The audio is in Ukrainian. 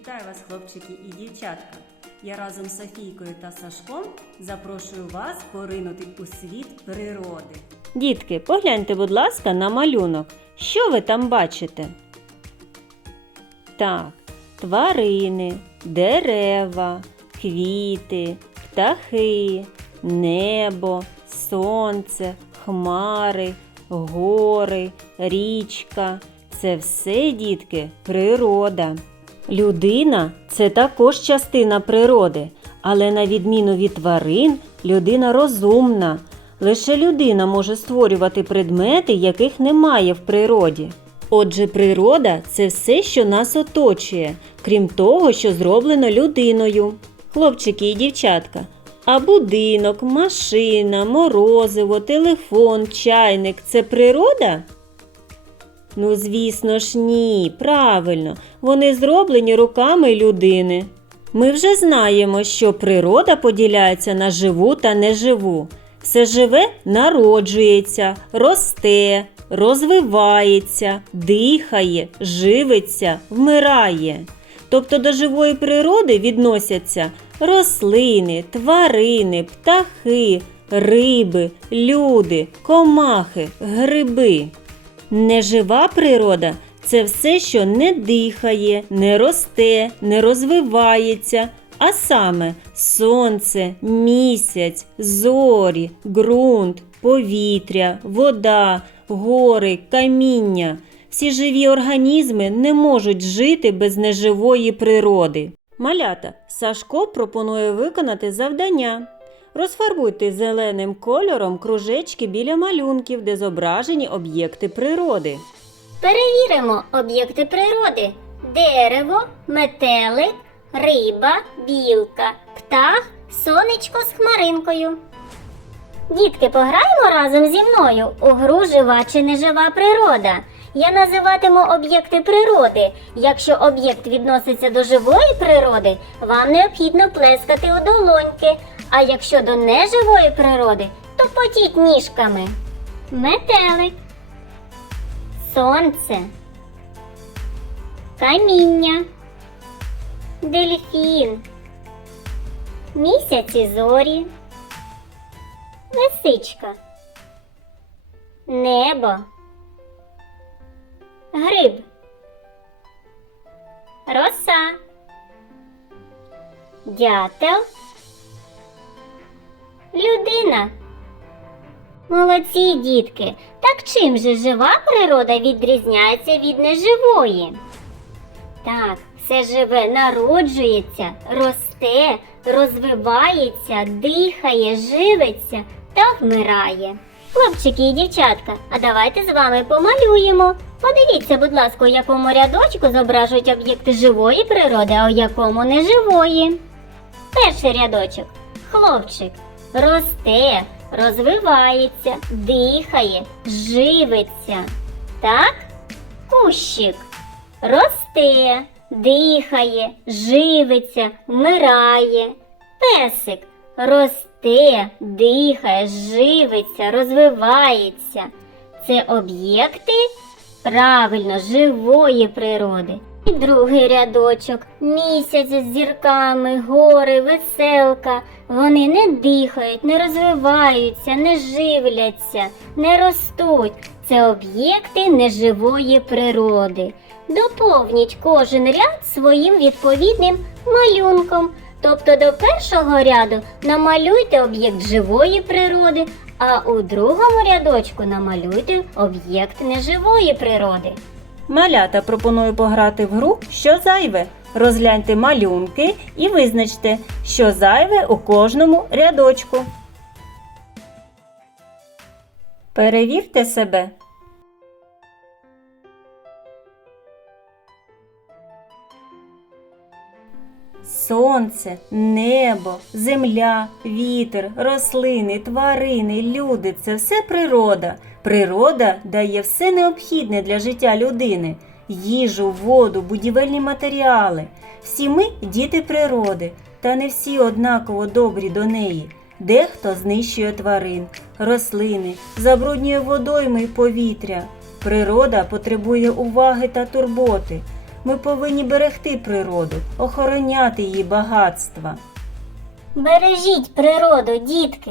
Вітаю вас, хлопчики і дівчатка! Я разом з Софійкою та Сашком запрошую вас поринути у світ природи. Дітки, погляньте, будь ласка, на малюнок. Що ви там бачите? Так, тварини, дерева, квіти, птахи, небо, сонце, хмари, гори, річка. Це все, дітки, природа. Людина це також частина природи, але на відміну від тварин, людина розумна. Лише людина може створювати предмети, яких немає в природі. Отже, природа це все, що нас оточує, крім того, що зроблено людиною. Хлопчики і дівчатка. А будинок, машина, морозиво, телефон, чайник це природа? Ну, звісно ж, ні, правильно, вони зроблені руками людини. Ми вже знаємо, що природа поділяється на живу та неживу. Все живе народжується, росте, розвивається, дихає, живиться, вмирає. Тобто до живої природи відносяться рослини, тварини, птахи, риби, люди, комахи, гриби. Нежива природа це все, що не дихає, не росте, не розвивається, а саме сонце, місяць, зорі, ґрунт, повітря, вода, гори, каміння. Всі живі організми не можуть жити без неживої природи. Малята, Сашко пропонує виконати завдання. Розфарбуйте зеленим кольором кружечки біля малюнків, де зображені об'єкти природи. Перевіримо об'єкти природи: дерево, метелик, риба, білка, птах, сонечко з хмаринкою. Дітки, пограємо разом зі мною у гру жива чи нежива природа. Я називатиму об'єкти природи. Якщо об'єкт відноситься до живої природи, вам необхідно плескати у долоньки. А якщо до неживої природи, то потіть ніжками. Метелик. Сонце, каміння, дельфін, місяць і зорі, лисичка, небо, гриб, роса, дятел, людина. Молодці, дітки! Так чим же жива природа відрізняється від неживої? Так, все живе народжується, росте, розвивається, дихає, живиться та вмирає. Хлопчики і дівчатка, а давайте з вами помалюємо. Подивіться, будь ласка, у якому рядочку зображують об'єкти живої природи, а у якому неживої. Перший рядочок. Хлопчик росте, розвивається, дихає, живиться. Так? Кущик росте, дихає, живиться, вмирає. Песик росте, дихає, живиться, розвивається. Це об'єкти правильно живої природи. І другий рядочок місяць з зірками, гори, веселка. Вони не дихають, не розвиваються, не живляться, не ростуть. Це об'єкти неживої природи. Доповніть кожен ряд своїм відповідним малюнком. Тобто до першого ряду намалюйте об'єкт живої природи, а у другому рядочку намалюйте об'єкт неживої природи. Малята пропоную пограти в гру Що зайве. Розгляньте малюнки і визначте, що зайве у кожному рядочку. Перевірте себе. Сонце, небо, земля, вітер, рослини, тварини, люди це все природа. Природа дає все необхідне для життя людини: їжу, воду, будівельні матеріали. Всі ми діти природи, та не всі однаково добрі до неї. Дехто знищує тварин, рослини, забруднює водойми й повітря. Природа потребує уваги та турботи. Ми повинні берегти природу, охороняти її багатства. Бережіть природу, дітки.